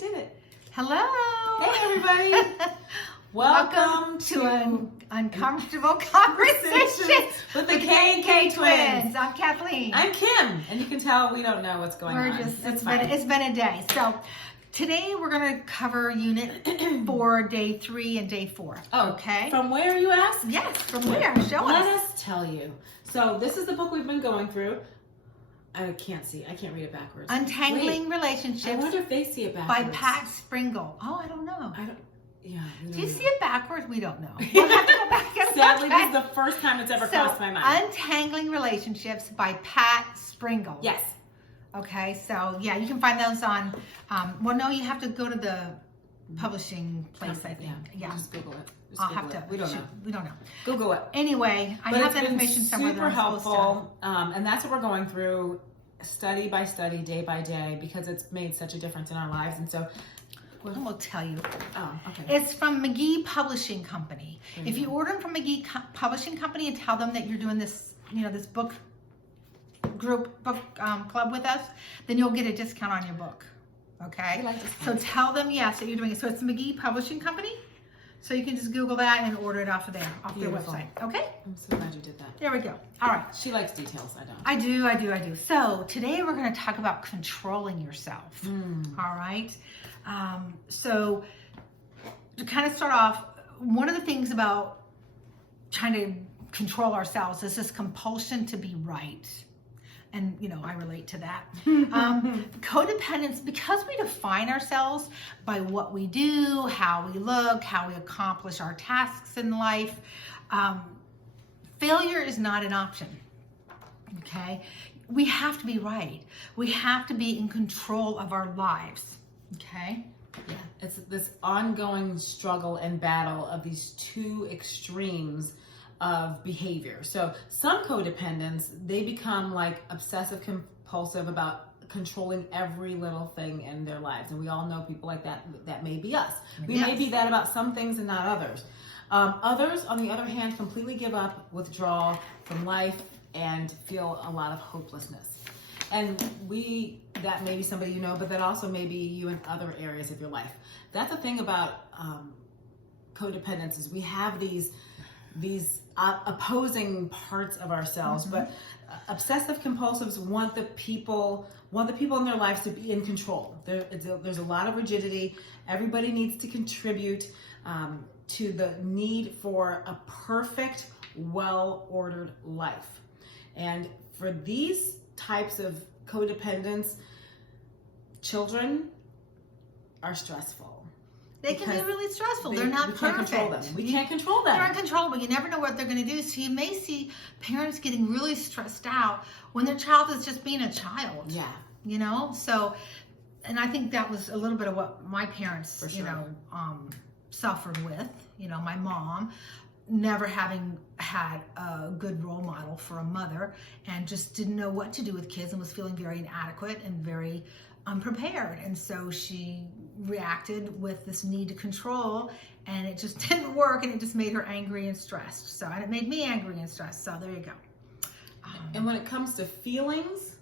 did it. Hello. Hey, everybody. Welcome to an uncomfortable conversation with the K&K twins. I'm Kathleen. I'm Kim, and you can tell we don't know what's going on. It's been a day. So today we're going to cover unit 4, day 3, and day 4. Oh, okay. From where, you ask? Yes, from where? Show Let us. us tell you. So this is the book we've been going through. I can't see. I can't read it backwards. Untangling Wait, Relationships. I wonder if they see it backwards. By Pat Springle. Oh, I don't know. Yeah. Do you see it backwards? We don't know. We'll have to go back and Sadly, look. this is the first time it's ever crossed my mind. Untangling Relationships by Pat Springle. Yes. Okay, so yeah, you can find those on, well, no, you have to go to the publishing place, I think. Yeah. Just Google it. I'll have to. We don't know. We don't know. Google it. Anyway, I have that information somewhere. Super helpful, and that's what we're going through, study by study, day by day, because it's made such a difference in our lives. And so, I will tell you. Oh, okay. It's from McGee Publishing Company. If you order them from McGee Publishing Company and tell them that you're doing this, this book club with us, then you'll get a discount on your book. Okay. So tell them that you're doing it. So it's McGee Publishing Company. So you can just Google that and order it off their website. Okay. I'm so glad you did that. There we go. All right. She likes details. I don't. I do. So today we're going to talk about controlling yourself. All right. So to kind of start off, one of the things about trying to control ourselves is this compulsion to be right. And, I relate to that. Codependence, because we define ourselves by what we do, how we look, how we accomplish our tasks in life, failure is not an option. Okay? We have to be right. We have to be in control of our lives. Okay? Yeah. It's this ongoing struggle and battle of these two extremes of behavior. So some codependents, they become like obsessive compulsive about controlling every little thing in their lives. And we all know people like that. That may be us. We may be that about some things and not others. Others, on the other hand, completely give up, withdraw from life, and feel a lot of hopelessness. And that may be somebody you know, but that also may be you in other areas of your life. That's the thing about codependence is we have these opposing parts of ourselves, but obsessive compulsives want the people in their lives to be in control. There's a lot of rigidity. Everybody needs to contribute to the need for a perfect, well-ordered life. And for these types of codependence, children are stressful. They can be really stressful. They're not perfect. We can't control them. They're uncontrollable. You never know what they're going to do. So you may see parents getting really stressed out when their child is just being a child. Yeah. So, and I think that was a little bit of what my parents, suffered with. My mom never having had a good role model for a mother and just didn't know what to do with kids and was feeling very inadequate and very unprepared. And so she reacted with this need to control, and it just didn't work, and it just made her angry and stressed. So, and it made me angry and stressed. So there you go. And when it comes to feelings,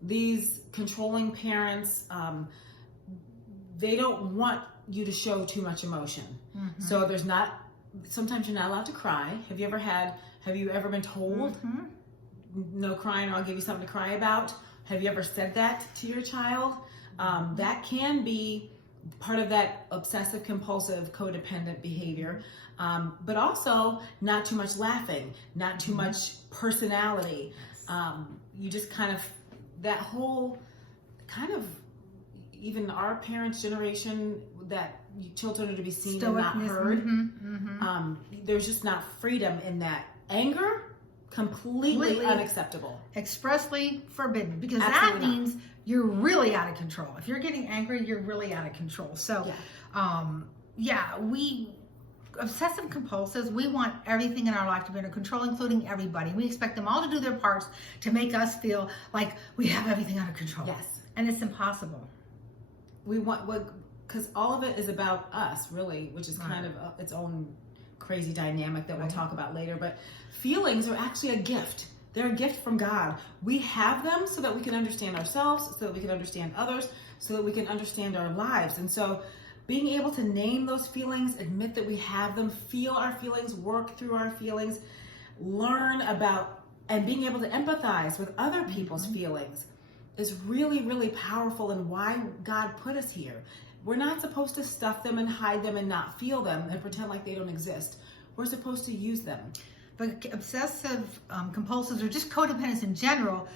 these controlling parents, they don't want you to show too much emotion. So sometimes you're not allowed to cry. Have you ever been told no crying, or I'll give you something to cry about? Have you ever said that to your child? That can be part of that obsessive compulsive codependent behavior, but also not too much laughing, not too much personality. You just that whole even our parents' generation, that children are to be seen and not heard. There's just not freedom in that. Anger, completely unacceptable. Expressly forbidden, because that means you're really out of control. If you're getting angry, you're really out of control. So, obsessive compulsives, we want everything in our life to be under control, including everybody. We expect them all to do their parts to make us feel like we have everything under control. Yes. And it's impossible. Because all of it is about us, really, which is kind of its own crazy dynamic that we'll talk about later. But feelings are actually a gift. They're a gift from God. We have them so that we can understand ourselves, so that we can understand others, so that we can understand our lives. And so being able to name those feelings, admit that we have them, feel our feelings, work through our feelings, learn about, and being able to empathize with other people's feelings is really, really powerful, and why God put us here. We're not supposed to stuff them and hide them and not feel them and pretend like they don't exist. We're supposed to use them. But obsessive compulsives, or just codependents in general,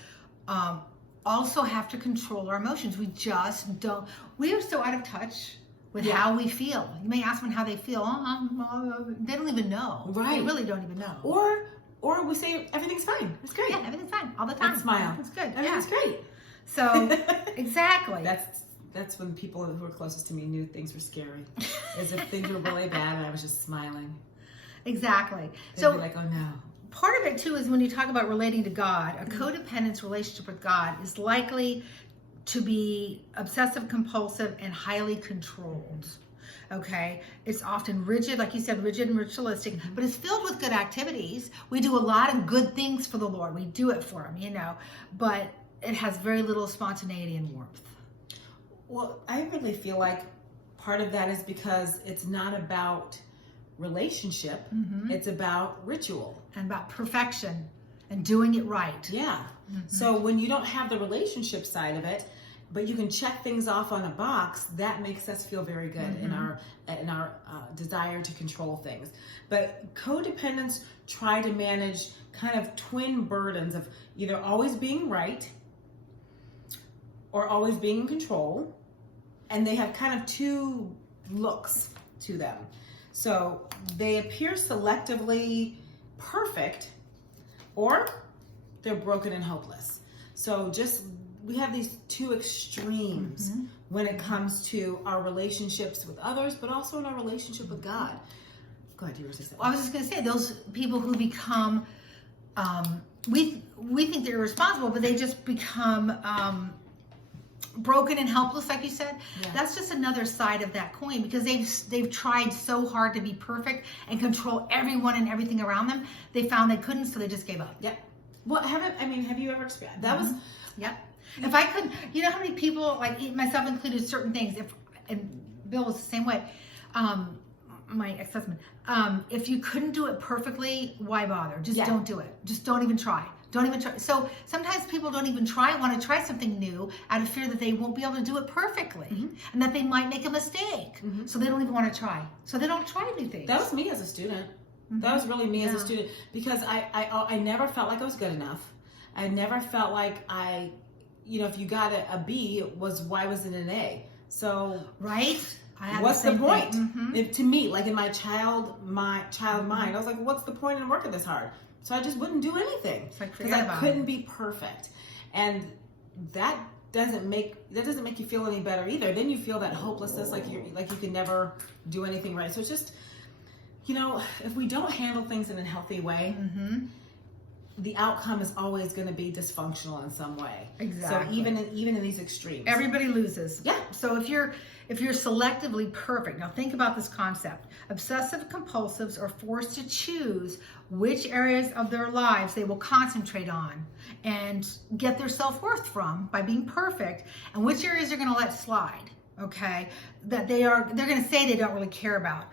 also have to control our emotions. We just don't. We are so out of touch with how we feel. You may ask them how they feel. They don't even know. Right. They really don't even know. Or we say everything's fine. It's great. Yeah, everything's fine all the time. And smile. It's good. Everything's great. So exactly. That's when people who were closest to me knew things were scary. As if things were really bad and I was just smiling. Exactly. They'd be like, oh no. Part of it too is when you talk about relating to God, a codependent's relationship with God is likely to be obsessive compulsive and highly controlled. Okay, it's often rigid, like you said, rigid and ritualistic, but it's filled with good activities. We do a lot of good things for the Lord. We do it for Him, but it has very little spontaneity and warmth. Well, I really feel like part of that is because it's not about relationship, it's about ritual. And about perfection and doing it right. Yeah. So when you don't have the relationship side of it, but you can check things off on a box, that makes us feel very good in our desire to control things. But codependents try to manage kind of twin burdens of either always being right or always being in control, and they have kind of two looks to them. So they appear selectively perfect, or they're broken and hopeless. So we have these two extremes when it comes to our relationships with others, but also in our relationship with God. Go ahead, you were saying. Well, I was just going to say, those people who become, we think they're irresponsible, but they just become broken and helpless, like you said. Yeah. That's just another side of that coin, because they've tried so hard to be perfect and control everyone and everything around them. They found they couldn't, so they just gave up. Yeah. Well, have you ever experienced that? Was. Yep. If I could, you know how many people, like myself included, certain things, and Bill was the same way, my ex-husband, if you couldn't do it perfectly, why bother? Just don't do it. Just don't even try. Don't even try. So sometimes people don't even want to try something new out of fear that they won't be able to do it perfectly and that they might make a mistake. So they don't even want to try. So they don't try new things. That was me as a student. That was really me as a student, because I never felt like I was good enough. I never felt like if you got a B, why was it an A? So right. What's the point? To me, like in my child mind, I was like, what's the point in working this hard? So I just wouldn't do anything because I couldn't be perfect, and that doesn't make you feel any better either. Then you feel that hopelessness, like you can never do anything right. So it's just, if we don't handle things in a healthy way, the outcome is always going to be dysfunctional in some way. Exactly. So even in these extremes, everybody loses. Yeah. So if you're selectively perfect, now think about this concept. Obsessive compulsives are forced to choose which areas of their lives they will concentrate on and get their self-worth from by being perfect, and which areas they're going to let slide. Okay, that they're going to say they don't really care about.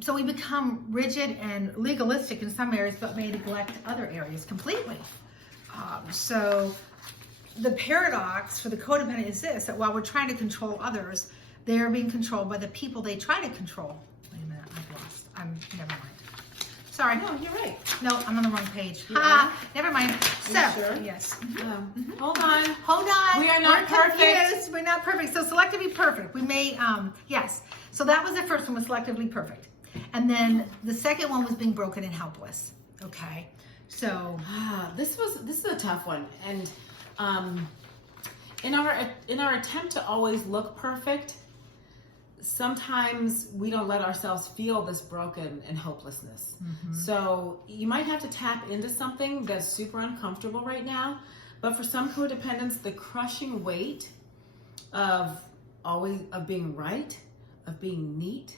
So we become rigid and legalistic in some areas, but may neglect other areas completely. So the paradox for the codependent is this, that while we're trying to control others, they are being controlled by the people they try to control. Wait a minute, I've lost. Never mind. Sorry. No, you're right. No, I'm on the wrong page. Never mind. So, sure? Yes. Hold on. We are not perfect. Yes, we're not perfect. So selectively perfect. We may, yes. So that was the first one, was selectively perfect. And then the second one was being broken and helpless. Okay. So this is a tough one, and in our attempt to always look perfect, sometimes we don't let ourselves feel this broken and hopelessness. So you might have to tap into something that's super uncomfortable right now, but for some codependents, the crushing weight of being right, of being neat,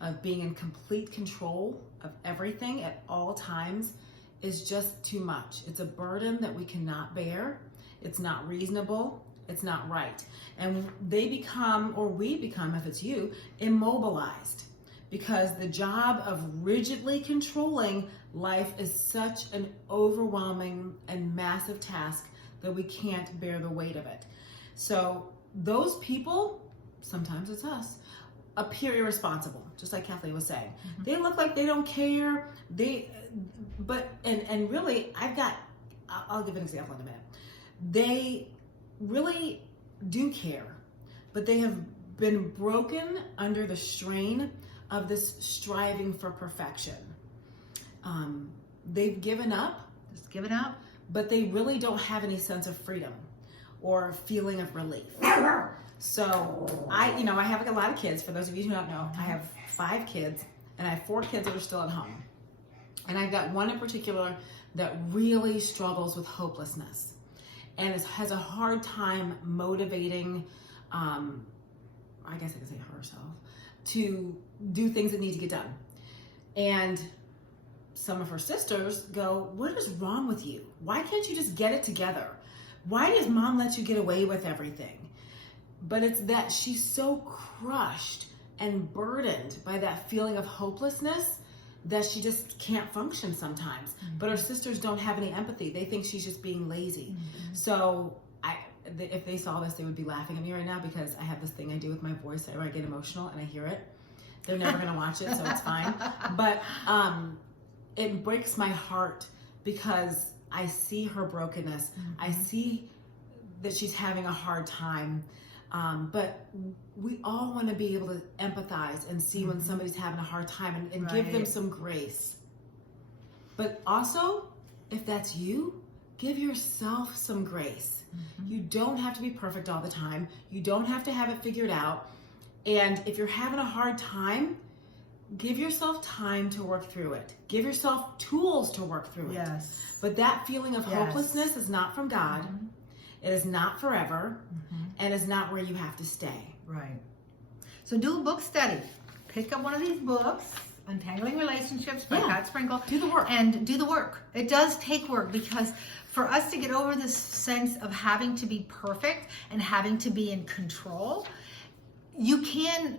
of being in complete control of everything at all times is just too much. It's a burden that we cannot bear. It's not reasonable. it's not right. And they become, or we become, if it's you, immobilized, because the job of rigidly controlling life is such an overwhelming and massive task that we can't bear the weight of it. So those people, sometimes it's us, appear irresponsible, just like Kathleen was saying. Mm-hmm. They look like they don't care. And really, I'll give an example in a minute. They really do care, but they have been broken under the strain of this striving for perfection. They've given up. Just given up. But they really don't have any sense of freedom or feeling of relief. So I have a lot of kids. For those of you who don't know, I have 5 kids, and I have 4 kids that are still at home. And I've got one in particular that really struggles with hopelessness and has a hard time motivating, I guess I could say herself, to do things that need to get done. And some of her sisters go, what is wrong with you? Why can't you just get it together? Why does mom let you get away with everything? But it's that she's so crushed and burdened by that feeling of hopelessness that she just can't function sometimes. Mm-hmm. But her sisters don't have any empathy. They think she's just being lazy. Mm-hmm. So if they saw this, they would be laughing at me right now, because I have this thing I do with my voice where I get emotional and I hear it. They're never going to watch it, so it's fine. But it breaks my heart because I see her brokenness. Mm-hmm. I see that she's having a hard time. But we all want to be able to empathize and see when somebody's having a hard time and right. give them some grace. But also, if that's you, give yourself some grace. Mm-hmm. You don't have to be perfect all the time. You don't have to have it figured out. And if you're having a hard time, give yourself time to work through it. Give yourself tools to work through it. Yes. But that feeling of hopelessness is not from God. Mm-hmm. It is not forever, and is not where you have to stay. Right. So do a book study. Pick up one of these books, Untangling Relationships by Pat Sprinkle. Do the work. And do the work. It does take work, because for us to get over this sense of having to be perfect and having to be in control, you can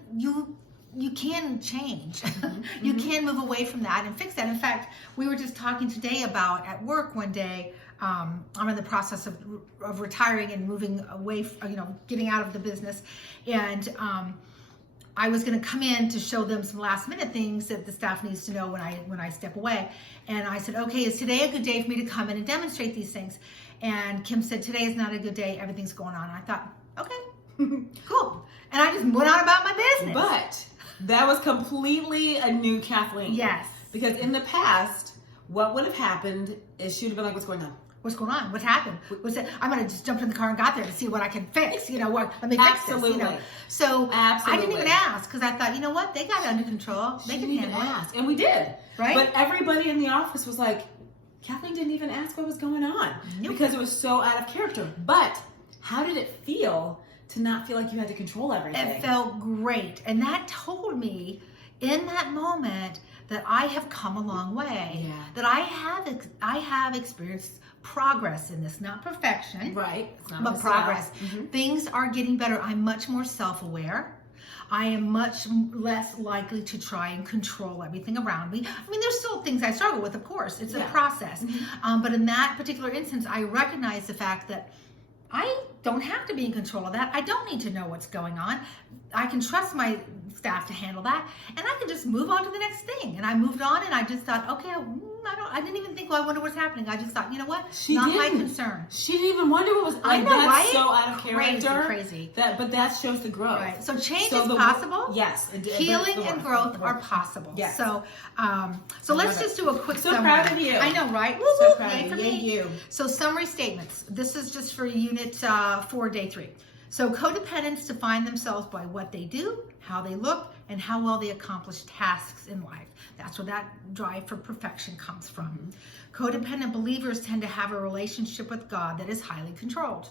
change. Mm-hmm. You can move away from that and fix that. In fact, we were just talking today about at work one day. I'm in the process of retiring and moving away, getting out of the business. And I was going to come in to show them some last minute things that the staff needs to know when I step away. And I said, okay, is today a good day for me to come in and demonstrate these things? And Kim said, today is not a good day. Everything's going on. And I thought, okay, cool. And I just went on about my business. But that was completely a new Kathleen. Yes. Because in the past, what would have happened is she would have been like, what's going on? What's going on? What happened? I'm going to just jump in the car and got there to see what I can fix. Let me fix this. So I didn't even ask, because I thought, you know what? They got it under control. They can handle it. And we did. Right? But everybody in the office was like, Kathleen didn't even ask what was going on. Nope. Because it was so out of character. But how did it feel to not feel like you had to control everything? It felt great. And that told me in that moment that I have come a long way. Yeah. That I have experienced progress in this, not perfection, right? But progress. Mm-hmm. Things are getting better. I'm much more self-aware. I am much less likely to try and control everything around me. I mean, there's still things I struggle with, of course. It's a process. Mm-hmm. But in that particular instance, I recognize the fact that I don't have to be in control of that. I don't need to know what's going on. I can trust my staff to handle that, and I can just move on to the next thing. And I moved on, and I just thought, okay, I didn't even think, I wonder what's happening. I just thought, you know what? My concern. She didn't even wonder what was. I know, that's right? So out of character. Crazy. But that shows the growth. Right. So change is possible. Yes. Healing and growth are possible. Yes. So let's just do a quick summary. So proud of you. I know, right? So proud Yay of for you. me. You. So summary statements. This is just for unit 4, day 3. So codependents define themselves by what they do, how they look, and how well they accomplish tasks in life. That's where that drive for perfection comes from. Codependent believers tend to have a relationship with God that is highly controlled.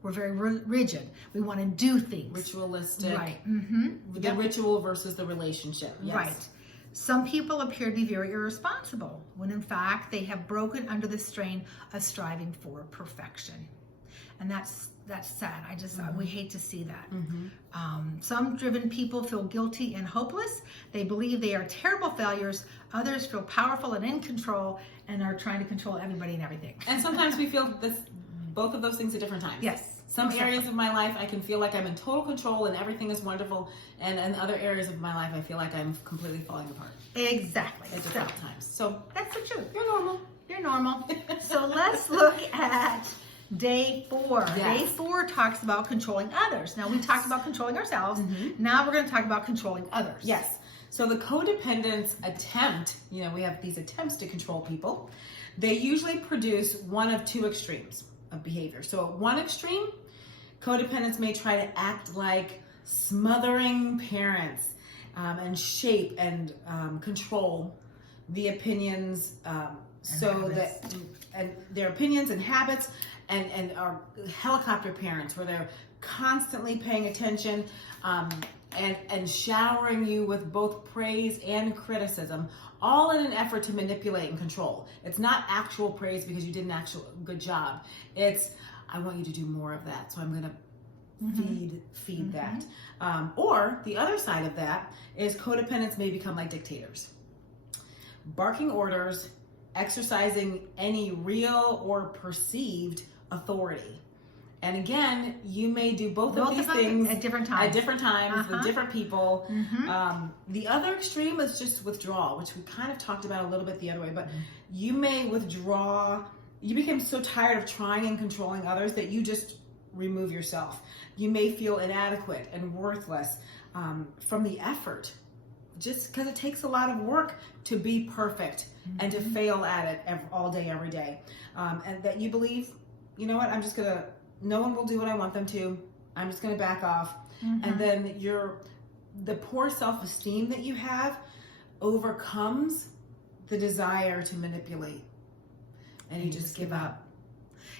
We're very rigid. We want to do things. Ritualistic. Right. Mm-hmm. The ritual versus the relationship. Yes. Right. Some people appear to be very irresponsible, when in fact they have broken under the strain of striving for perfection. And that's sad. We hate to see that. Mm-hmm. Some driven people feel guilty and hopeless. They believe they are terrible failures. Others feel powerful and in control and are trying to control everybody and everything. And sometimes we feel both of those things at different times. Yes. Some areas of my life, I can feel like I'm in total control and everything is wonderful. And in other areas of my life, I feel like I'm completely falling apart. Exactly. At different times. So that's the truth. You're normal. You're normal. So let's look at day 4. Yes. Day 4 talks about controlling others. Now we talked about controlling ourselves. Mm-hmm. Now we're going to talk about controlling others. Yes. So the codependents attempt, we have these attempts to control people. They usually produce one of 2 extremes of behavior. So at one extreme, codependents may try to act like smothering parents and shape and control the opinions and their opinions and habits and are helicopter parents where they're constantly paying attention and showering you with both praise and criticism, all in an effort to manipulate and control. It's not actual praise because you did an actual good job. It's, I want you to do more of that, so I'm going to feed that. Or the other side of that is codependents may become like dictators, barking orders, exercising any real or perceived authority. And again, you may do both of these things at different times. With different people. The other extreme is just withdrawal, which we kind of talked about a little bit the other way, but you may withdraw. You become so tired of trying and controlling others that you just remove yourself. You may feel inadequate and worthless from the effort, just because it takes a lot of work to be perfect and to fail at it all day, every day. And that you believe, you know what, no one will do what I want them to. I'm just going to back off. And then the poor self-esteem that you have overcomes the desire to manipulate. And you just give up.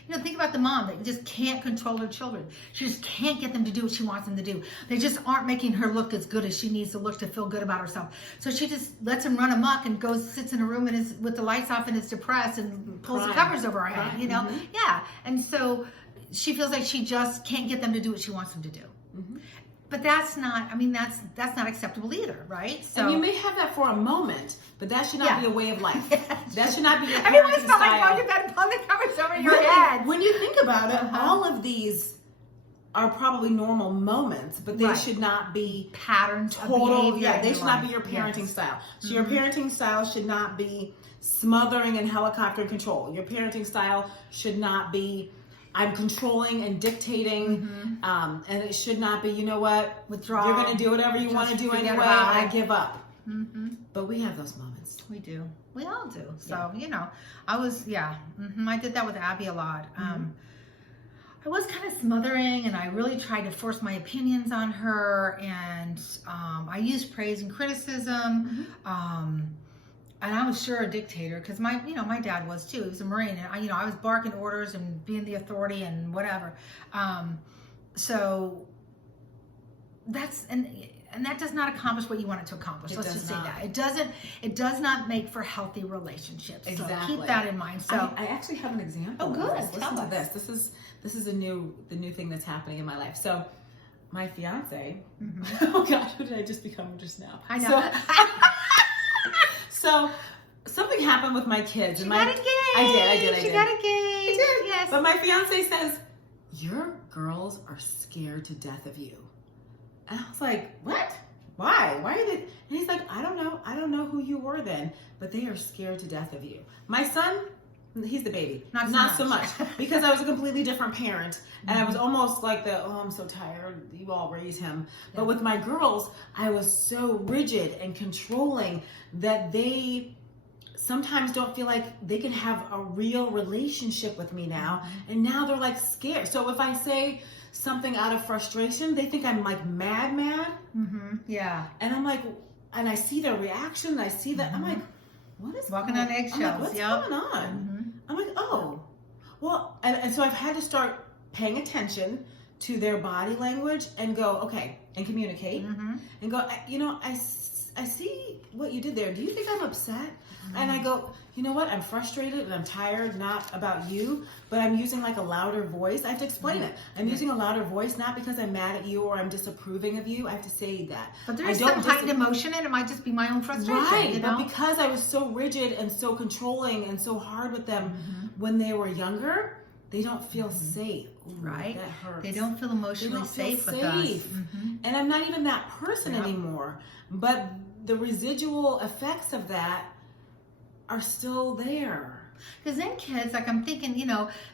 Think about the mom that just can't control her children. She just can't get them to do what she wants them to do. They just aren't making her look as good as she needs to look to feel good about herself. So she just lets them run amok and goes, sits in a room and with the lights off and is depressed and pulls the covers over her head, Yeah. And so she feels like she just can't get them to do what she wants them to do. But that's not acceptable either, right? So, and you may have that for a moment, but that should not be a way of life. That should not be your parenting Everyone's not style. like going to bed and pulling the covers over your head. When you think about it, all of these are probably normal moments, but they should not be patterns of behavior. Yeah, they should not be your parenting style. So your parenting style should not be smothering and helicopter control. Your parenting style should not be I'm controlling and dictating, and it should not be, you know what, withdraw. You're going to do whatever you want to do anyway. I give up. But we have those moments. We do. We all do. So, I was, I did that with Abby a lot. I was kind of smothering and I really tried to force my opinions on her, and I used praise and criticism. And I was sure a dictator because my dad was too. He was a Marine, and I was barking orders and being the authority and whatever. So that's and that does not accomplish what you want it to accomplish. Let's just say that it does not make for healthy relationships. Exactly. So keep that in mind. So I actually have an example. Oh, good. Listen to this. This is the new thing that's happening in my life. So my fiance. Oh gosh, who did I just become just now? I know. So something happened with my kids. She got engaged. I did. She got engaged. I did. Yes. But my fiance says, your girls are scared to death of you. And I was like, what? Why? Why are they? And he's like, I don't know. I don't know who you were then, but they are scared to death of you. My son, he's the baby. Not so much. Because I was a completely different parent. And I was almost like I'm so tired. You all raise him. Yeah. But with my girls, I was so rigid and controlling that they sometimes don't feel like they can have a real relationship with me now. And now they're like scared. So if I say something out of frustration, they think I'm like mad. Yeah. And I'm like, and I see their reaction. I see that. I'm like, what is walking on eggshells? What's going on? I'm like, oh, well, and so I've had to start paying attention to their body language and go, okay, and communicate and go, I see what you did there. Do you think I'm upset? And I go, you know what? I'm frustrated and I'm tired, not about you, but I'm using like a louder voice. I have to explain it. I'm using a louder voice, not because I'm mad at you or I'm disapproving of you. I have to say that. But there is some heightened emotion and it might just be my own frustration. Right, you know? but because I was so rigid and so controlling and so hard with them when they were younger, they don't feel safe. Ooh, right? That hurts. They don't feel emotionally safe with us. And I'm not even that person anymore. But the residual effects of that are still there. Because then kids, like I'm thinking,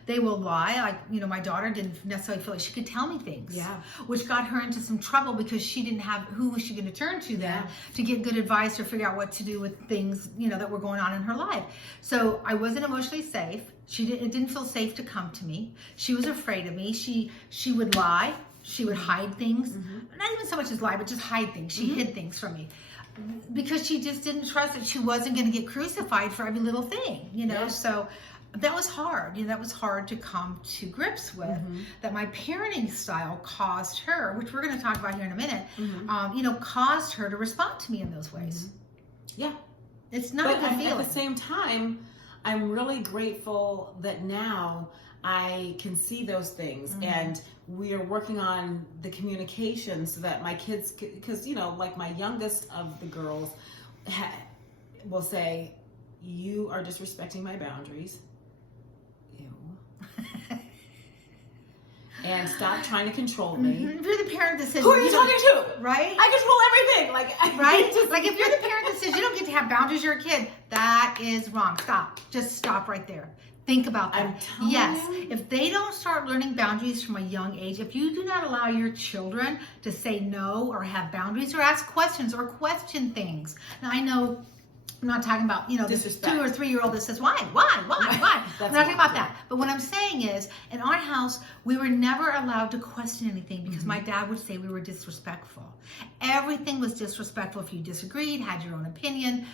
they will lie. Like, my daughter didn't necessarily feel like she could tell me things. Yeah. Which got her into some trouble because she didn't have, who was she going to turn to then to get good advice or figure out what to do with things, that were going on in her life. So I wasn't emotionally safe. It didn't feel safe to come to me. She was afraid of me. She would lie. She would hide things. Not even so much as lie, but just hide things. She hid things from me. Because she just didn't trust that she wasn't going to get crucified for every little thing, So that was hard. That was hard to come to grips with. That my parenting style caused her, which we're going to talk about here in a minute, caused her to respond to me in those ways. Yeah. It's not a good feeling. At the same time, I'm really grateful that now I can see those things and we are working on the communication so that my kids, because like my youngest of the girls will say, you are disrespecting my boundaries. Ew. And stop trying to control me. If you're the parent that says, who are you talking to? Right? I control everything. Right? Like if you're the parent that says you don't get to have boundaries, you're a kid, that is wrong. Stop. Just stop right there. Think about that. Yes, if they don't start learning boundaries from a young age, if you do not allow your children to say no or have boundaries or ask questions or question things. Now I know I'm not talking about, this 2 or 3 year old that says, why? I'm not talking about that. But what I'm saying is, in our house, we were never allowed to question anything because my dad would say we were disrespectful. Everything was disrespectful. If you disagreed, had your own opinion,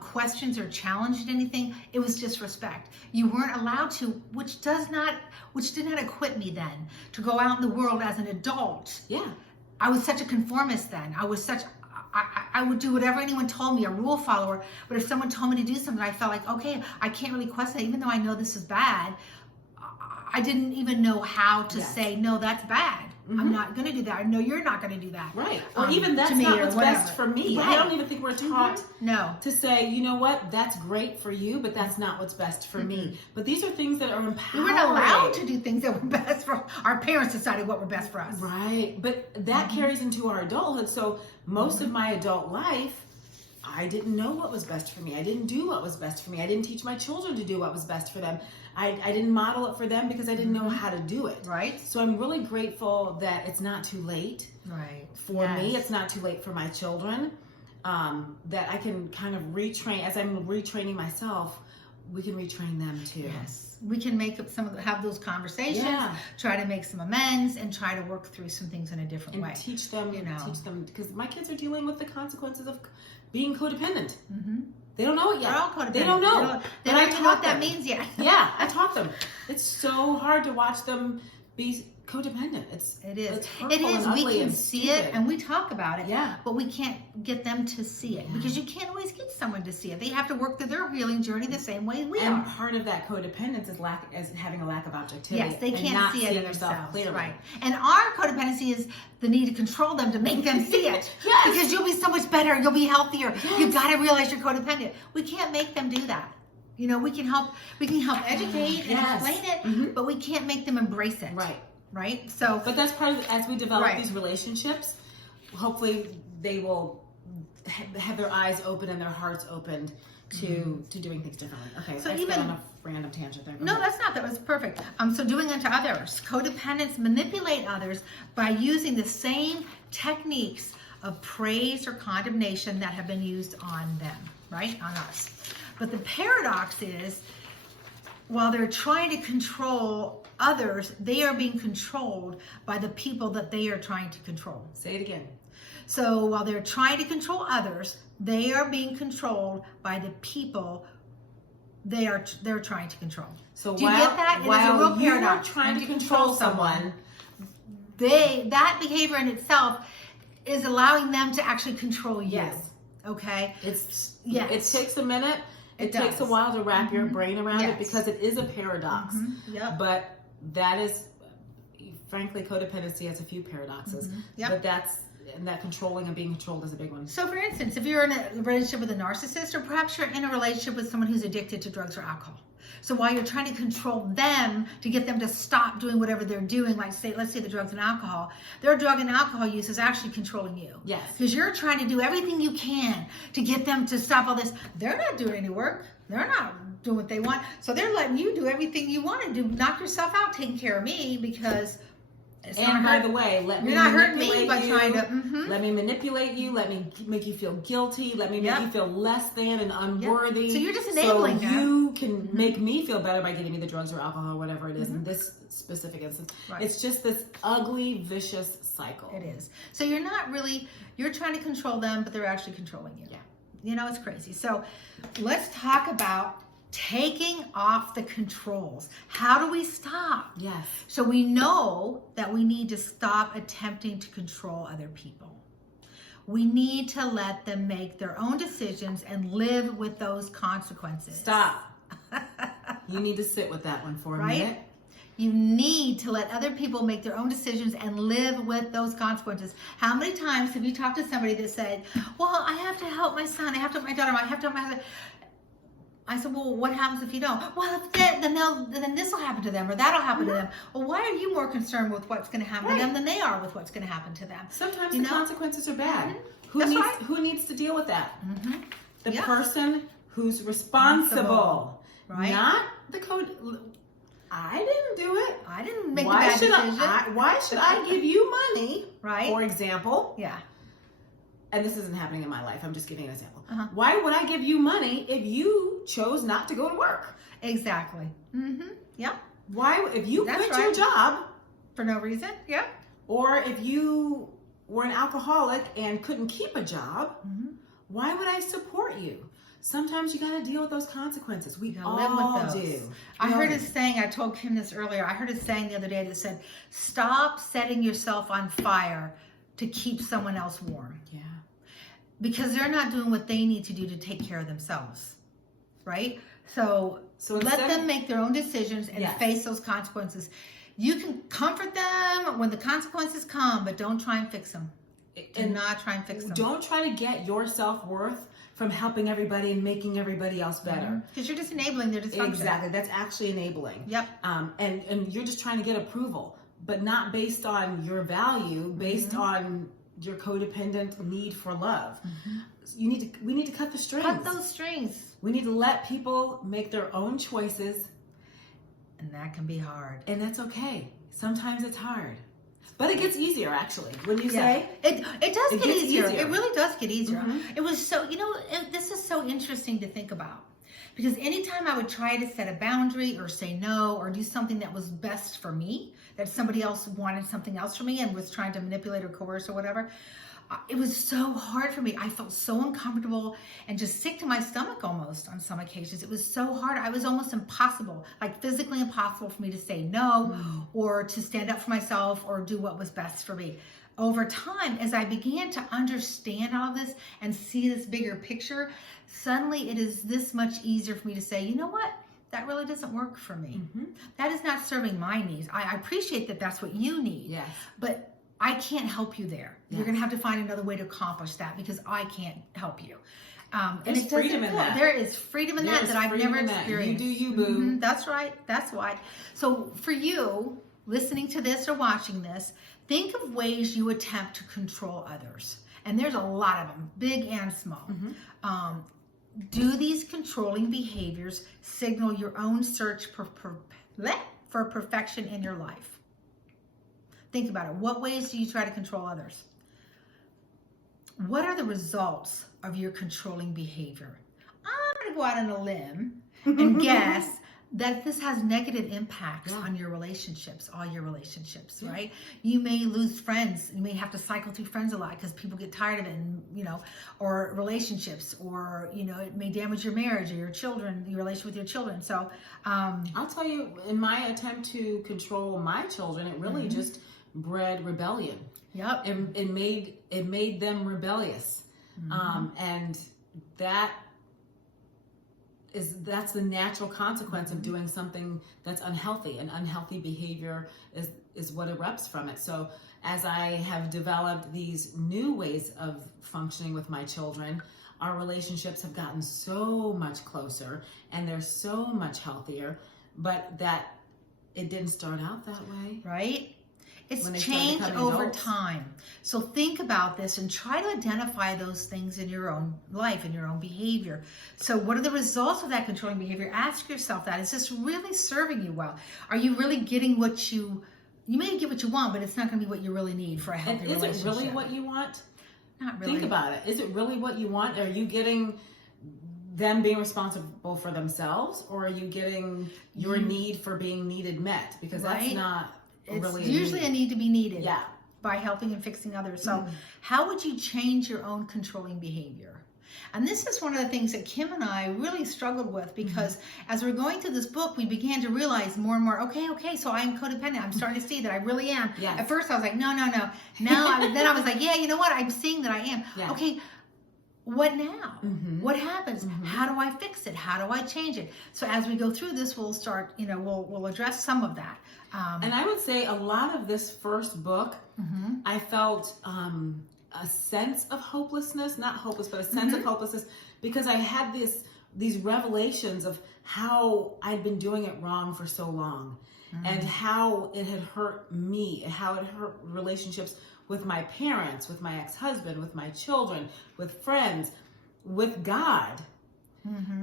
questions or challenged anything, it was disrespect. You weren't allowed to, which did not equip me then to go out in the world as an adult. Yeah. I was such a conformist then. I would do whatever anyone told me, a rule follower. But if someone told me to do something, I felt like, okay, I can't really question it. Even though I know this is bad, I didn't even know how to say, no, that's bad. I'm not going to do that. I know you're not going to do that. Right. Or even that's not what's best for me. Right. I don't even think we're taught to say, you know what, that's great for you, but that's not what's best for me. But these are things that are empowering. We weren't allowed to do things that were best for our parents decided what were best for us. Right. But that carries into our adulthood. So most of my adult life, I didn't know what was best for me. I didn't do what was best for me. I didn't teach my children to do what was best for them. I didn't model it for them because I didn't know how to do it. Right. So I'm really grateful that it's not too late. Right. For me, it's not too late for my children. That I can kind of retrain, as I'm retraining myself, we can retrain them too. Yes. We can have those conversations, try to make some amends, and try to work through some things in a different way. Teach them, because my kids are dealing with the consequences of being codependent. They don't know it yet. They're all codependent. They don't know. They don't even know what that means yet. Yeah, I taught them. It's so hard to watch them be codependent. It is. It's hurtful and ugly we can and see stupid. it and we talk about it. Yeah. But we can't get them to see it because you can't always get someone to see it. They have to work through their healing journey the same way we are. And part of that codependence is having a lack of objectivity. Yes, they can't see it in themselves. Clearly. Right. And our codependency is the need to control them to make them see it. Yes. Because you'll be so much better. You'll be healthier. Yes. You've got to realize you're codependent. We can't make them do that. We can help educate and explain it, but we can't make them embrace it. Right. So, but that's part of as we develop these relationships. Hopefully, they will have their eyes open and their hearts opened to doing things differently. Okay. So even on a random tangent there. No, that's not. That was perfect. So doing unto others, codependents manipulate others by using the same techniques of praise or condemnation that have been used on them, right, on us. But the paradox is, while they're trying to control others, they are being controlled by the people that they are trying to control. Say it again. So while they're trying to control others, they are being controlled by the people they're trying to control. So do you get that? While it is a real paradox. You're trying to control someone, that behavior in itself is allowing them to actually control you. Yes. Okay? It takes a minute. It takes a while to wrap your brain around it because it is a paradox. Yep. But that is, frankly, codependency has a few paradoxes. But that controlling and being controlled is a big one. So for instance, if you're in a relationship with a narcissist, or perhaps you're in a relationship with someone who's addicted to drugs or alcohol. So while you're trying to control them to get them to stop doing whatever they're doing, like let's say the drugs and alcohol, their drug and alcohol use is actually controlling you. Yes. Because you're trying to do everything you can to get them to stop all this. They're not doing any work. They're not doing what they want. So they're letting you do everything you want to do. Knock yourself out taking care of me, because it's and by the way, let me not hurting manipulate me by you. trying to. Let me manipulate you. Let me make you feel guilty. Let me make you feel less than and unworthy. So you're just enabling so you can make me feel better by getting me the drugs or alcohol or whatever it is in this specific instance. Right. It's just this ugly, vicious cycle. It is. So you're trying to control them, but they're actually controlling you. Yeah. You know, it's crazy. So let's talk about taking off the controls. How do we stop? Yes. So we know that we need to stop attempting to control other people. We need to let them make their own decisions and live with those consequences. Stop. You need to sit with that one for a minute. You need to let other people make their own decisions and live with those consequences. How many times have you talked to somebody that said, well, I have to help my son, I have to help my daughter, I have to help my husband. I said, well, what happens if you don't? Well, then this will happen to them, or that'll happen to them. Well, why are you more concerned with what's going to happen to them than they are with what's going to happen to them? Sometimes the consequences are bad. Who needs to deal with that? The person who's responsible. Right? Not the code. I didn't do it. I didn't make the bad decision. Why should I give you money? Right. For example. Yeah. And this isn't happening in my life. I'm just giving an example. Why would I give you money if you chose not to go to work? Exactly. Yep. Why, if you quit your job for no reason? Yep. Or if you were an alcoholic and couldn't keep a job, why would I support you? Sometimes you got to deal with those consequences. We all live with those. Do. I heard a saying, I told Kim this earlier, I heard a saying the other day that said, stop setting yourself on fire to keep someone else warm. Yeah. Because they're not doing what they need to do to take care of themselves. Right? So let them make their own decisions and face those consequences. You can comfort them when the consequences come, but don't try and fix them. Do not try and fix them. Don't try to get your self-worth from helping everybody and making everybody else better. Because you're just enabling their dysfunction. Exactly. That's actually enabling. Yep. And you're just trying to get approval, but not based on your value, based on your codependent need for love. We need to cut the strings. Cut those strings. We need to let people make their own choices. And that can be hard. And that's okay. Sometimes it's hard. But it gets easier, actually. When you say it does get easier. It really does get easier. Mm-hmm. It was so, this is so interesting to think about. Because anytime I would try to set a boundary or say no or do something that was best for me, that somebody else wanted something else from me and was trying to manipulate or coerce or whatever, it was so hard for me. I felt so uncomfortable and just sick to my stomach almost on some occasions. It was so hard. I was almost impossible, like physically impossible for me to say no or to stand up for myself or do what was best for me. Over time, as I began to understand all of this and see this bigger picture, suddenly it is this much easier for me to say, you know what? That really doesn't work for me. That is not serving my needs. I appreciate that that's what you need. Yes. But I can't help you there. You're going to have to find another way to accomplish that because I can't help you. There's freedom in that. There is freedom in that I've never experienced. You do you, boo. That's right. That's why. So for you, listening to this or watching this, think of ways you attempt to control others. And there's a lot of them, big and small. Do these controlling behaviors signal your own search for perfection in your life? Think about it. What ways do you try to control others? What are the results of your controlling behavior? I'm going to go out on a limb and guess that this has negative impacts on your relationships, all your relationships, right? You may lose friends. You may have to cycle through friends a lot because people get tired of it, and, or relationships, or, it may damage your marriage or your children, your relationship with your children. So, I'll tell you, in my attempt to control my children, it really just bred rebellion. Yep. It made them rebellious. And that's the natural consequence of doing something that's unhealthy. And unhealthy behavior is what erupts from it. So as I have developed these new ways of functioning with my children, our relationships have gotten so much closer and they're so much healthier, but that it didn't start out that way. Right? It's When they changed started over becoming adults. time. So think about this and try to identify those things in your own life, in your own behavior. So what are the results of that controlling behavior? Ask yourself that. Is this really serving you well? Are you really getting what you may get what you want, but it's not going to be what you really need for a healthy And is relationship. it really what you want? Not really. Think about it. Is it really what you want? Are you getting them being responsible for themselves, or are you getting your need for being needed met? Because that's Right. not It's really usually a a need to be needed. Yeah. By helping and fixing others. So how would you change your own controlling behavior? And this is one of the things that Kim and I really struggled with, because as we're going through this book, we began to realize more and more, okay, so I'm codependent. I'm starting to see that I really am. Yes. At first I was like, no. Now, then I was like, yeah, you know what? I'm seeing that I am. Yeah. Okay, what now? What happens? How do I fix it? How do I change it? So as we go through this, we'll start, we'll address some of that. And I would say a lot of this first book, I felt a sense of hopelessness, not hopeless, but a sense of hopelessness, because I had these revelations of how I'd been doing it wrong for so long, and how it had hurt me, and how it hurt relationships with my parents, with my ex-husband, with my children, with friends, with God.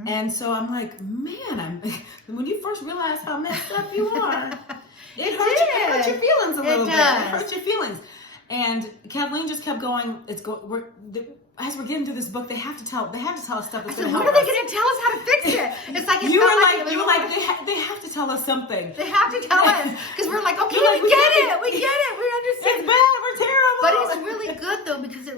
And so I'm like, man, when you first realize how messed up you are, it hurts your feelings a little bit. It hurts your feelings. And Kathleen just kept going. As we're getting through this book, they have to tell us stuff that's going to help what are they us. going to tell us how to fix it? It's like You were like, they have to tell us something. They have to tell us, because we're like, okay, You're like, we get it, we understand. It's bad. We're terrible. But it's really good though, because it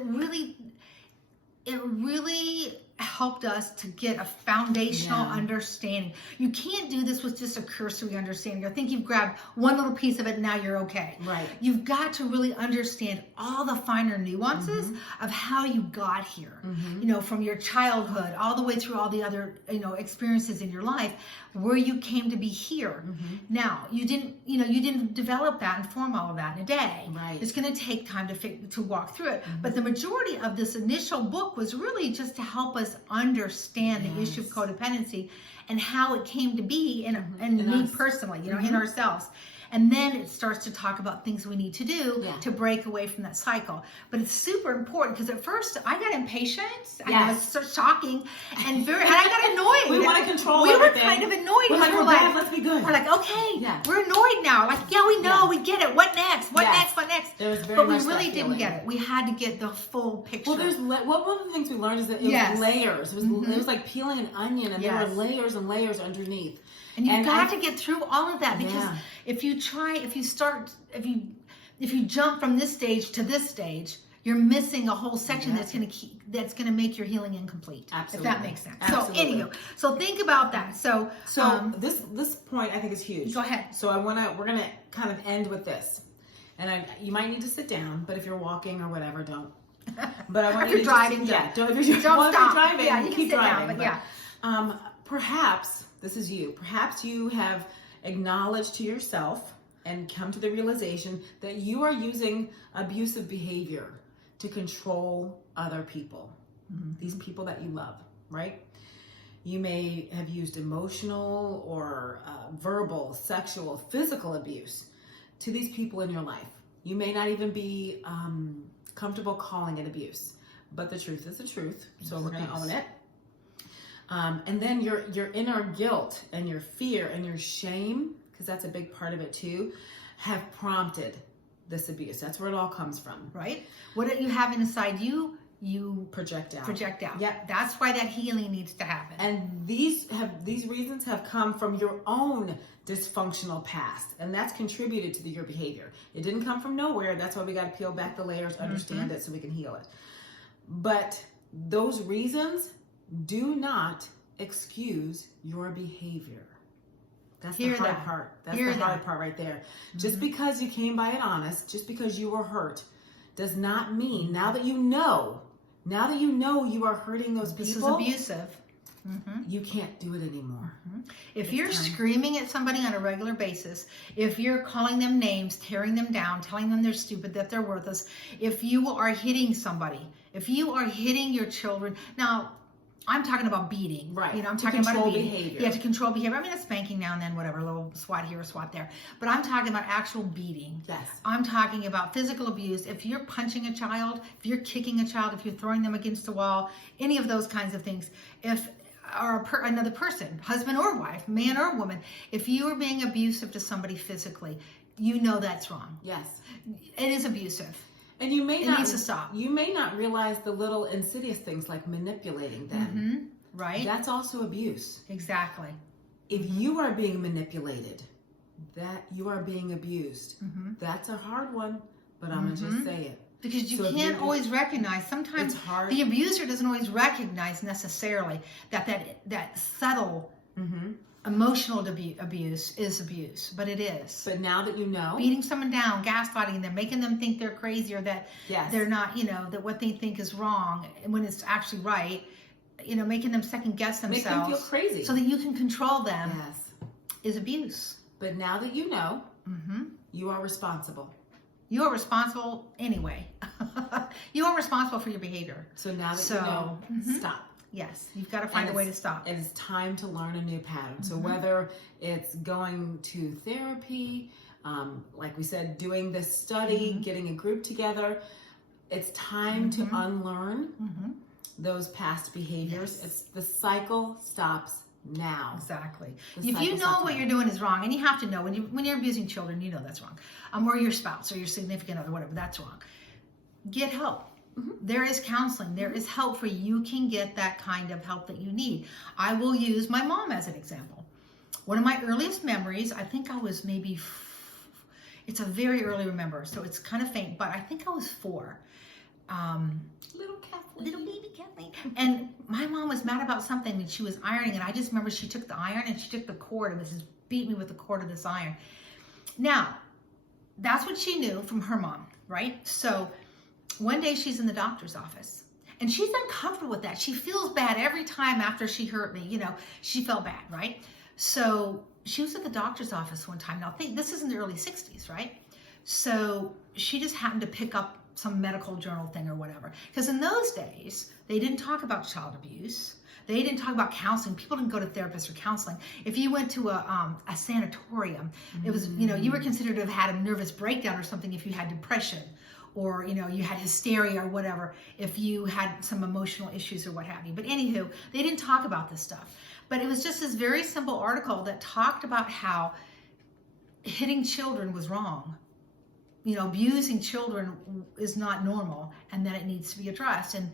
really helped us to get a foundational understanding. You can't do this with just a cursory understanding. I think you've grabbed one little piece of it and now you're okay. Right. You've got to really understand all the finer nuances of how you got here. From your childhood all the way through all the other, experiences in your life, where you came to be here. Now, you didn't develop that and form all of that in a day. Right. It's going to take time to walk through it. But the majority of this initial book was really just to help us understand the issue of codependency and how it came to be in me personally, in ourselves. And then it starts to talk about things we need to do to break away from that cycle. But it's super important, because at first I got impatient. I was so shocking and and I got annoyed. We want to control We everything. were kind of annoyed. We're like, bad, let's be good. We're like, okay, we're annoyed now. Like, we know, we get it. What next? What next? There's very but we much really that didn't feeling. get it. We had to get the full picture. Well, one of the things we learned is that it was layers. It was like peeling an onion, and there were layers and layers underneath. And you've got to get through all of that, because if you jump from this stage to this stage, you're missing a whole section that's going to make your healing incomplete. Absolutely. If that makes sense. Absolutely. So think about that. So this point I think is huge. Go ahead. So we're gonna kind of end with this, and you might need to sit down, but if you're walking or whatever, don't. But I want if you're driving, don't stop. Driving, yeah, you can keep sit driving. down, but perhaps this is you. Perhaps you have acknowledged to yourself and come to the realization that you are using abusive behavior to control other people, these people that you love, right? You may have used emotional or verbal, sexual, physical abuse to these people in your life. You may not even be comfortable calling it abuse, but the truth is the truth, so we're going to own it. And then your inner guilt and your fear and your shame, because that's a big part of it too, have prompted this abuse. That's where it all comes from. Right? What you have inside you project out. Yep. That's why that healing needs to happen. And these reasons have come from your own dysfunctional past, and that's contributed to your behavior. It didn't come from nowhere. That's why we got to peel back the layers, understand it, so we can heal it. But those reasons do not excuse your behavior. That's the hard part. That's the hard part right there. Just because you came by it honest, just because you were hurt, does not mean now that you know you are hurting those people. This is abusive. You can't do it anymore. If you're screaming at somebody on a regular basis, if you're calling them names, tearing them down, telling them they're stupid, that they're worthless, if you are hitting somebody, if you are hitting your children, now I'm talking about beating, right? I'm talking about a beating. Behavior. Yeah, to control behavior. I mean, a spanking now and then, whatever, a little swat here, a swat there. But I'm talking about actual beating. Yes. I'm talking about physical abuse. If you're punching a child, if you're kicking a child, if you're throwing them against the wall, any of those kinds of things, or another person, husband or wife, man or woman, if you are being abusive to somebody physically, that's wrong. Yes. It is abusive. And it needs to stop. You may not realize the little insidious things like manipulating them. Right. That's also abuse. Exactly. If you are being manipulated, that you are being abused. That's a hard one, but I'm going to just say it. Because you can't always recognize. Sometimes the abuser doesn't always recognize necessarily that subtle emotional abuse is abuse, but it is. But now that you know, beating someone down, gaslighting them, making them think they're crazy or that they're not, that what they think is wrong when it's actually right, making them second guess themselves, make them feel crazy, so that you can control them, is abuse. But now that you know, you are responsible. You are responsible anyway. You are responsible for your behavior. So now that you know, stop. Yes, you've got to find a way to stop. It is time to learn a new pattern. So whether it's going to therapy, like we said, doing this study, getting a group together, it's time to unlearn those past behaviors. It's the cycle stops now. Exactly. If you know what you're doing is wrong, and you have to know when you're abusing children, that's wrong. Or your spouse or your significant other, whatever, that's wrong. Get help. There is counseling. There is help for you. You can get that kind of help that you need. I will use my mom as an example. One of my earliest memories, I think I was it's a very early remember, so it's kind of faint, but I think I was 4. Little baby Kathleen. And my mom was mad about something and she was ironing, and I just remember she took the iron and she took the cord and just beat me with the cord of this iron. Now, that's what she knew from her mom, right? So one day she's in the doctor's office and she's uncomfortable with that. She feels bad every time after she hurt me, she felt bad, right? So she was at the doctor's office one time. Now think, this is in the early 60s, right? So she just happened to pick up some medical journal thing or whatever. Because in those days, they didn't talk about child abuse. They didn't talk about counseling. People didn't go to therapists or counseling. If you went to a sanatorium, it was, you were considered to have had a nervous breakdown or something if you had depression, or, you had hysteria or whatever, if you had some emotional issues or what have you. But anywho, they didn't talk about this stuff. But it was just this very simple article that talked about how hitting children was wrong. Abusing children is not normal, and that it needs to be addressed. And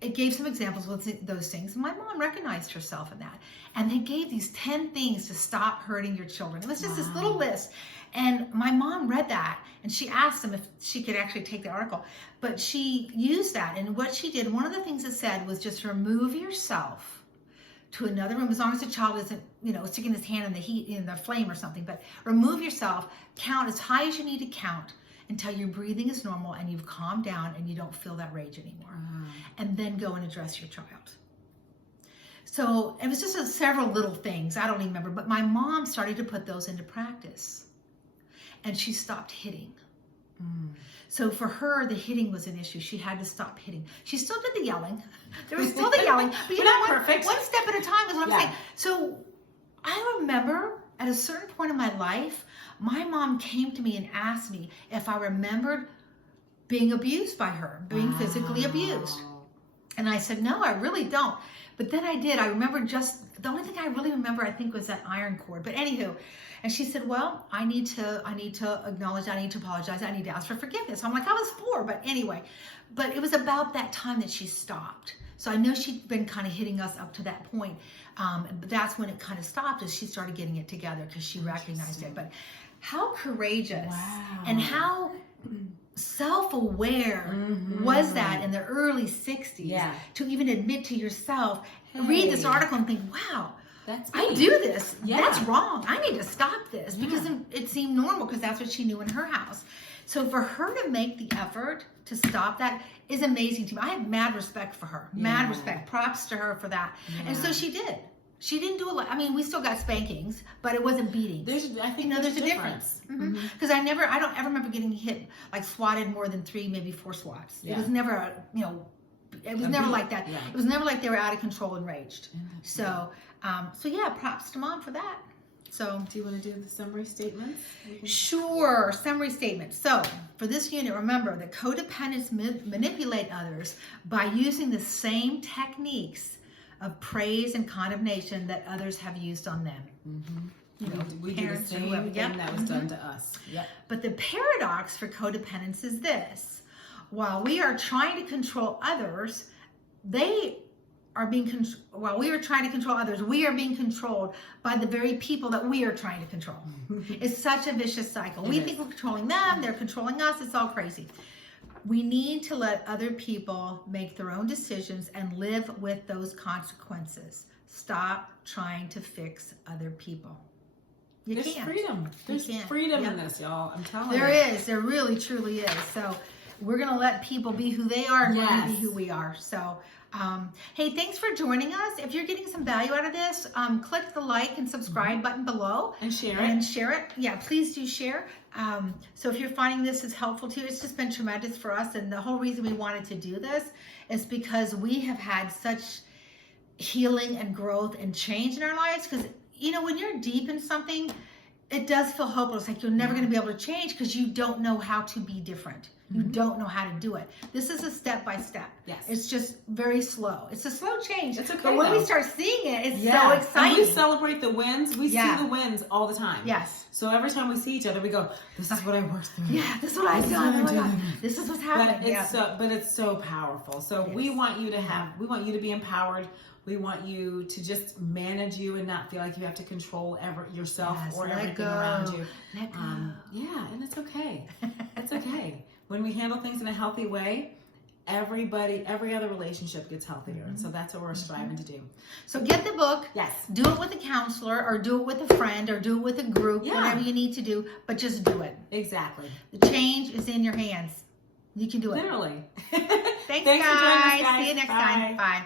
it gave some examples with those things. And my mom recognized herself in that. And they gave these 10 things to stop hurting your children. It was just this little list. And my mom read that, and she asked them if she could actually take the article. But she used that, and what she did, one of the things it said was just remove yourself to another room, as long as the child isn't, sticking his hand in the heat, in the flame or something. But remove yourself, count as high as you need to count until your breathing is normal and you've calmed down and you don't feel that rage anymore. And then go and address your child. So it was just several little things. I don't even remember, but my mom started to put those into practice, and she stopped hitting. So for her, the hitting was an issue. She had to stop hitting. She still did the yelling. There was still the yelling, but perfect. One step at a time is what I'm saying. So I remember at a certain point in my life, my mom came to me and asked me if I remembered being abused by her, being physically abused. And I said, no, I really don't. But then I did. I remember the only thing I really remember, I think, was that iron cord. But anywho, and she said, well, I need to acknowledge, I need to apologize, I need to ask for forgiveness. I'm like, I was 4, but anyway. But it was about that time that she stopped. So I know she'd been kind of hitting us up to that point. But that's when it kind of stopped, as she started getting it together, because she recognized it. But how courageous and how self-aware was that in the early 60s to even admit to yourself, read this article and think, wow, I do this. Yeah. That's wrong. I need to stop this because it seemed normal because that's what she knew in her house. So for her to make the effort to stop that is amazing to me. I have mad respect for her. Mad respect. Props to her for that. Yeah. And so she did. She didn't do a lot. I mean, we still got spankings, but it wasn't beatings. I think there's a difference. Because I don't ever remember getting hit, like swatted more than 3, maybe 4 swats. Yeah. It was never, it was never like that. Yeah. It was never like they were out of control and raged. So yeah, props to Mom for that. So, do you want to do the summary statements? Sure, summary statement. So, for this unit, remember that codependents manipulate others by using the same techniques of praise and condemnation that others have used on them. We do the same thing that was done to us. Yep. But the paradox for codependence is this: while we are trying to control others, while we are trying to control others, we are being controlled by the very people that we are trying to control. It's such a vicious cycle. We think we're controlling them, they're controlling us, it's all crazy. We need to let other people make their own decisions and live with those consequences. Stop trying to fix other people. There's freedom. There's freedom in this, y'all. I'm telling you. There is. There really, truly is. So we're going to let people be who they are and we're going to be who we are. So, hey, thanks for joining us. If you're getting some value out of this, click the like and subscribe button below. And share it. And share it. Yeah, please do share. So if you're finding this is helpful to you, it's just been tremendous for us. And the whole reason we wanted to do this is because we have had such healing and growth and change in our lives. Because, when you're deep in something, it does feel hopeless. Like you're never going to be able to change because you don't know how to be different. You don't know how to do it. This is a step by step. Yes. It's just very slow. It's a slow change. It's okay. But when we start seeing it, it's so exciting. And we celebrate the wins. We see the wins all the time. Yes. So every time we see each other, we go, this is what I worked through. Yeah, this is what I've done. Oh my God. This is what's happening. But it's so powerful. So we want you to be empowered. We want you to just manage you and not feel like you have to control yourself or everything around you. Let go. And it's okay. It's okay. When we handle things in a healthy way, every other relationship gets healthier. And so that's what we're striving to do. So get the book. Yes. Do it with a counselor or do it with a friend or do it with a group, whatever you need to do, but just do it. Exactly. The change is in your hands. You can do it. Literally. Thanks, Thanks for joining us, guys. See you next time. Bye.